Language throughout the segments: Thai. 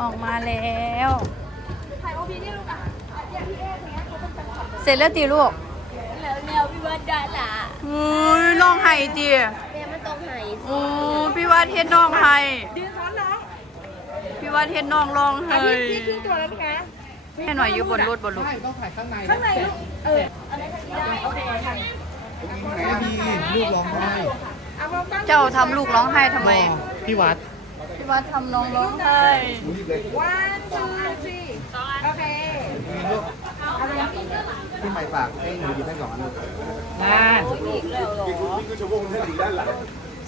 ออกมาแล้วถ่ายโอพีนี่ลูกอะอย่างพี่เอ๊ะเนี้ยเขาเป็นแฟนคลับเสร็จแล้วตีลูกแล้วแนวพี่เบิร์ดได้ละอุ้ยน้องไห้ตีแม่มันต้องไหโอ้พี่ว่าเทศน้องไห้ดื้อซ้อนน้องพี่ว่าเทศน้องร้องไห้อะพี่พี่ขึ้นตัวแล้วนะคะแม่หน่อยอยู่บนรถบนลูกใช่ต้องถ่ายข้างในข้างในลูกเอออันนั้นได้โอเคค่ะไหนดีลูกร้องไห้เอามากล้องเจ้าทำลูกร้องไห้ทำไม พี่วัด พี่วัทำน้องร้องไห้วันสองสี่โอเคที่ใหม่ฝากให้หนูยิ้มให้สองอันงานอีกแล้วหรอพี่ก็จะวงให้ดีด้านหลัง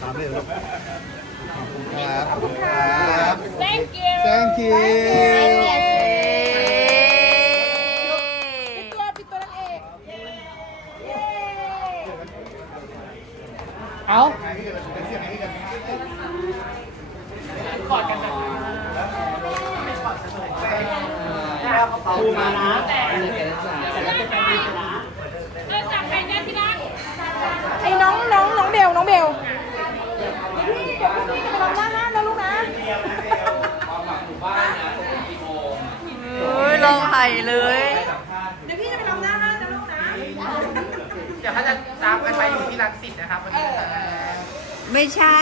สามเลยครับขอบคุณครับ thank you thank you เอา วปิดตัวนักเอกเย้เอาไอ้น้องน้องน้องเบลน้องเบลพี่เดี๋ยวพรุ่งนี้จะไปรำหน้าห้านนะลูกนะเฮ้ยร้องไห้เลย เดี๋ยวพี่จะไปรำหน้าห้านนะลูกนะ เดี๋ยวเขาจะตามกันไปอยู่ที่รังสิตนะครับวันนี้ ไม่ใช่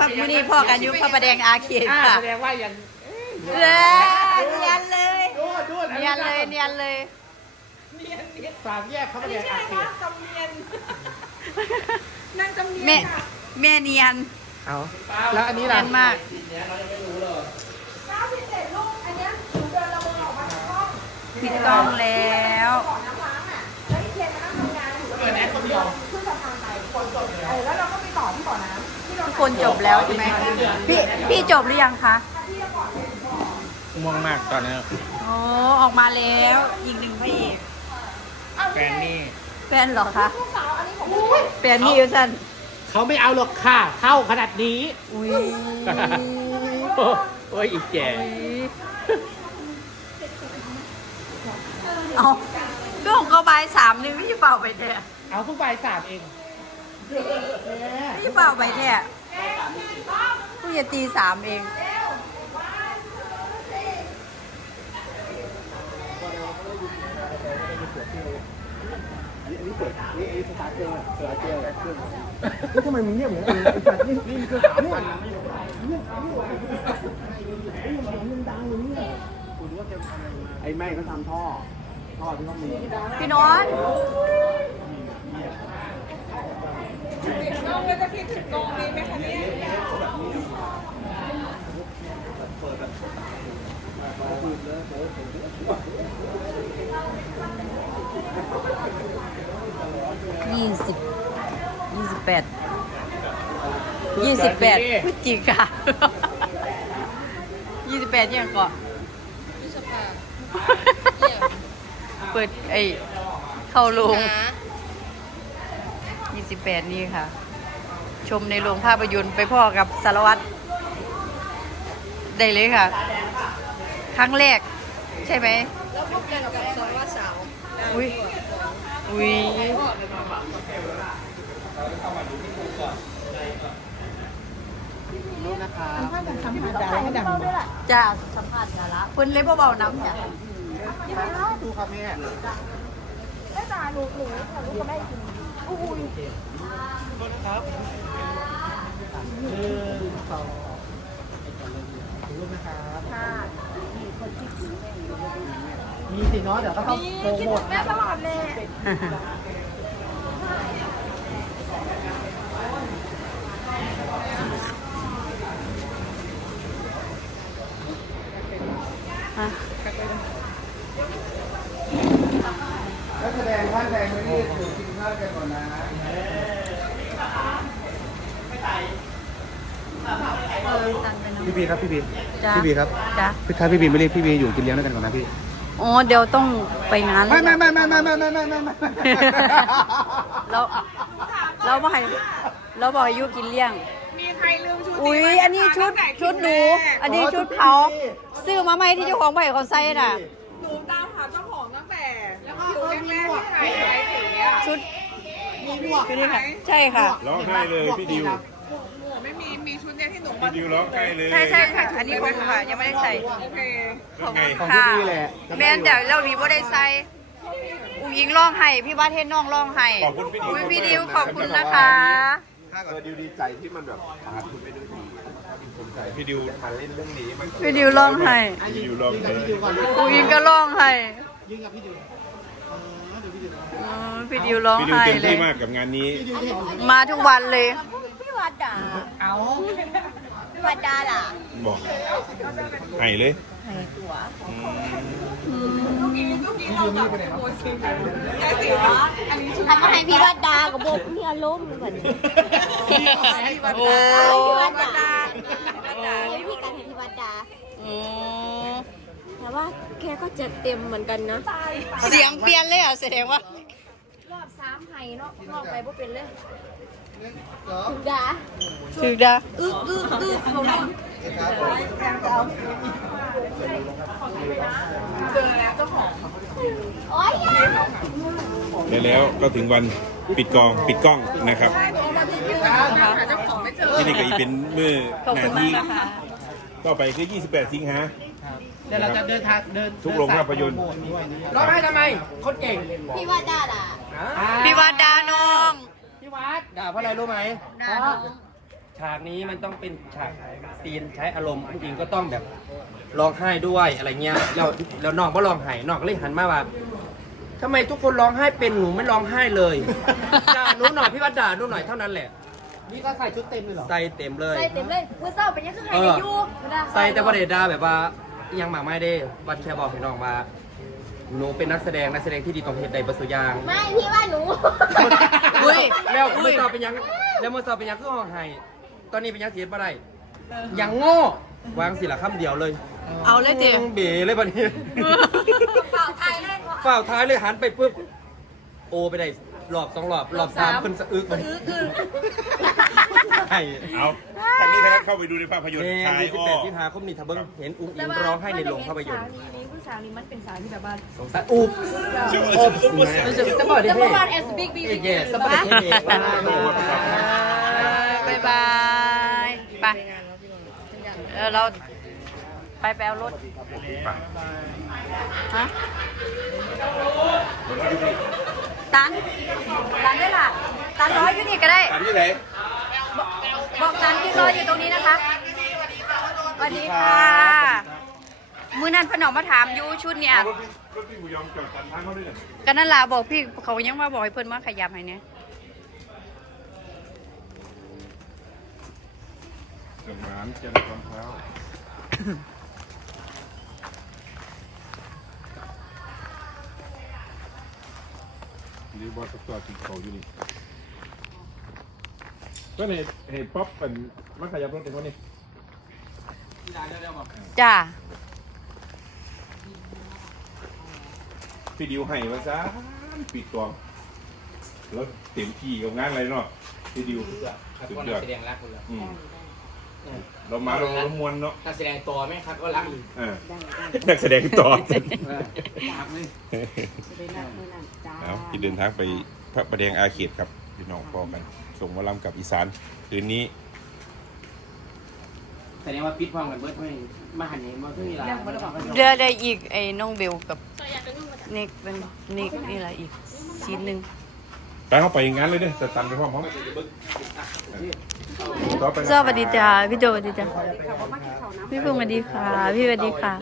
พักมุนีพ่อกันอยุพระประแดงอาเขียนอ่าค่ะแสดงว่ายังเอ้ยเด้เนียนเลยเนียนเลยเนียนเลย สามแยกพระประแดงอาเขตแม่แม่เนียน เอาแล้วอันนี้ล่ะเนยนมาก ปิดกล้องแล้ว คนจบแล้วใช่ไหมพี่พี่จบหรือยังคะง่วงมากตอนนี้โอ้ออกมาแล้วอีกหนึ่งพระเอกแฟนนี่แฟนเหรอคะลูกสาวอันนี้ของลูกแฟนนี่อยู่สันเขาไม่เอาหรอกค่ะเท่าขนาดนี้อุ้ยโอ้ยอีกแก่เอาก็ของก็บายสามหนึ่งพี่เป่าไปแท้เอาเพิ่งบ่ายสามเองพี่เป่าไปแท้ ผู้จะตีสามเองนี่เปิดนี่ไอ้สตาร์เกอร์สตาร์เกอร์เครื่องนี่ทำไมมึงเงียบเหมือนไอ้สัตนี่นี่มันคือสามเนี่อมันดังเลยเนี่ยคุณว่าจะไอ้แม่ก็ทำท่อ ท่อที่ต้องมีพี่นอนเราจะคิดถึงกองนี้ไหม แปดยี่สิบแปดพฤศจิกายี่สิบแปดยังก่อนเปิดไอเข้าโรงยี่สิบแปดนี่ค่ะ ชมในโรงภาพยนตร์ไปพ่อกับสารวัตรได้เลยค่ะ ครั้งแรก ใช่ไหมแล้วพบกันกับสองว่าสาวอุ้ยอุ้ย รู้นะครับทำให้ดังให้ดังจ้าสัมผัสกันละเพิ่นเลยเบาๆน้ำจ้ะดูครับแม่ได้ตาหนูหนูค่ะลูกก็ได้กินอุ้ยครับหนึ่งสองรู้นะครับค่ะมีสิเนาะเดี๋ยวก็ต้องนี่โปรคิดโมถึทงแม่ตลอดเลย นักแสดงท่านใดไม่รีบอยู่กินข้าวกันก่อนนะเออตังไปน้ำพี่บีครับพี่บีจ้ะพี่บีครับจ้ะพี่ถ้าพี่บีไม่รีบพี่บีอยู่กินเลี้ยงด้วยกันก่อนนะพี่อ๋อเดี๋ยวต้องไปงานไม่ไม่ไม่ไม่ไม่ไม่ไม่ไม่ไม่ไม่เราเราบอกให้เราบอกให้ยุกินเลี้ยง มีใครลืมชุดอุ้ยอันนี้ชุดชุดหนู อันนี้ชุดเขา ซื้อมาใหม่ที่เจ้าของไปเขาใส่น่ะ หนูตามหาเจ้าของตั้งแต่คิวแรกๆที่ถ่ายไลฟ์สีอะชุดมีหมวกชุดนี้ค่ะใช่ค่ะ ร้องไห้เลยพี่ดิวหมวกไม่มีมีชุดเนี้ยที่หนูพี่ดิวร้องใกล้เลยใช่ใช่ค่ะ อันนี้ผมค่ะยังไม่ได้ใส่โอเคขอบไงคุณค่ะแม่นแต่เราดีบ่ได้ใส่อุ้งยิงร้องให้พี่บ้านเทศน้องร้องให้ขอบคุณพี่ดิวอุ้ยพี่ดิวขอบคุณนะคะ เออดิวดีใจที่มันแบบผ่านคุณไปด้วยดีภูมิใจ พี่ดิวมาเล่นเรื่องนี้มันพี่ดิวร้องให้พี่ดิวร้องเลยอุ้งยิงก็ร้องให้อืมพี่ดิวร้องพี่ดิวไห้เต็มเลที่ยมากกับงานนี้ มาทุกวันเลย พี่วัดด่าเอาพี่วัดด่าล่ะบอกให้เลยทำให้พี่วัดด่ากับโบกพี่อารมณ์เหมือนโอ้พี่วัดด่าให้พี่การให้พี่วัดด่า โอ้ แต่ว่าแกก็จะเต็มเหมือนกันนะ เสียงเปลี่ยนเลยอะแสดงว่า รอบสามไห้เนาะรอบไปบ่เป็นเลยถูกด่าถึกดาอึกอึกอึกเขาเนี่ยเจอแล้วเจ้าของโอ๊ยแล้วแล้วก็ถึงวันปิดกองปิดกล้องนะครับใช่หนูมาที่พี่วัดหาเจ้าของไม่เจอที่นี่ก็อีกเป็นมือขอบหคุน้าณมากที่นะคะ ต่อไปคือ 28 สิงหา เดี๋ยวเราจะเดินทางเดินทุกโรงภาพยนตร์ ร้องไห้ทำไม คนเก่งพี่วัดด่าล่ะพี่วัดดาน้องพี่วัดด่าเพราะอะไรรู้ไหมดาน้องฉากนี้มันต้องเป็นฉากซีนใช้อารมณ์ผู้หญิงก็ต้องแบบร้องไห้ด้วยอะไรเงี้ยแล้วแล้วน้องก็ร้องไห้น้องก็เลยหันมาว่าทำไมทุกคนร้องไห้เป็นหนูไม่ร้องไห้เลยด่าหนูหน่อยพี่วัดด่าหนูหน่อยเท่านั้นแหละ นี่ก็ใส่ชุดเต็มเลยเหรอ ใส่เต็มเลย ใส่เต็มเลยเมื่อเศร้าเป็นยังคือไห้เอในอยูใส่แต่ประเด็นด่าแบบว่าอิหยังหมากไม่ได้วัดแค่บอกให้น้องว่าหนูเป็นนักแสดงนักแสดงที่ดีต้องเห็นใดประสุอยางไม่พี่ว่าหนูอุ้ย แล้วเมื่อสอบเป็นหยังแล้วเมื่อสอบเป็นหยังคือห้องไห้ตอนนี้เป็นหยังเทียบมาได้ยังโง่วางสิละคำเดียวเลยเอาเลยเจ๊เบ๋เลยบัดนี้ เปล่าไทยเล่นวะฝ่าวท้ายเลยหันไปปุ๊บโอไปได้ รอบสองรอบรอบสามเพิ่นสะอึกไปใช่เอาท่านนี้ท่านเข้าไปดูในภาพยนตเอ็ร์ชายยี่สิบอ้อแปดสิงหาคมนี้ถ้าเบิ่งเห็นอุ้งอิงร้องไห้ในโรงภาพยนตร์นี้ผู้สาวนี้มันเป็นสาวที่แบบว่าสงสารอุ๊บชื่ออุ๊บว่าสปอร์ตดิแต่เพ่เมื่อวานแอสบิ๊กบิ๊กเอ๊ะบิ๊กเย่สปอร์ตดิเพ่บายบายไปเออเราไปแปลรถฮะ ตันตันได้ล่ะตันรออยู่นี่ก็ได้ถามที่ไหนบอกตันที่รออยู่ตรงนี้นะคะสวัสดีค่ะมือนั้นพนอมมาถามอยูชุดเนี่ยรถพี่รถพี่หมูยอมจอดตันทางเขาด้วยเนี่ยกันนั่นล่ะบอกพี่เขายังมาบอกให้เพิ่นมาขยับให้เนี่ยเกือบหมานเจนตอนเช้า หรือบอสตัวกินเขาอยู่นี่ก็เห็นเห็นป๊อปเป็นมาขยับรถเป็นคนนี้จ้าพี่ดิวให้มาซะปิดตัวแล้วเต็มที่กับงานอะไรเนาะพี่ดิวสุดยอดแสดงรักคุณแล้วอืม เรามาเราเรามวนเนาะนักแสดงตัวแม่ครับก็รักอยู่เออนักแสดงต่อเอาที่เดินทางไปพระประแดงอาเขตครับพี่น้องพ่อกันส่งหมาลำกับอีสานคืนนี้แสดงว่าปิดพร้อมกันเบิร์ดไม่มาหันนี้มาเพิ่งมีลาเรือได้อีกไอ้น้องเบลกับเน็กเป็นเน็กนี่แหละอีกชิ้นหนึ่งไปเข้าไปงานเลยเด้อแต่ตันไปพร้อมพร้อมต่อไปนะ สวัสดีจ้าพี่โจสวัสดีจ้าพี่เพิ่งสวัสดีค่ะ พี่สวัสดีค่ะ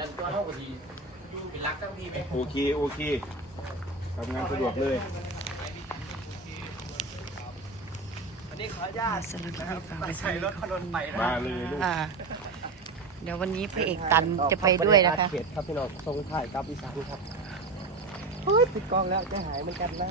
เป็นรักทั้งพี่ไหมโอเค โอเคทำงานสะดวกเลยสำหรับคลิปนี้ฝากไว้ใส่รถขนนไปนะมาเลยลูกอ่าเดี๋ยววันนี้พระเอกตันจะไปด้วยนะคะเขตครับพี่น้องทรงถ่ายกับอีสานครับเฮ้ยปิดกล้องแล้วจะหายเหมือนกันนะ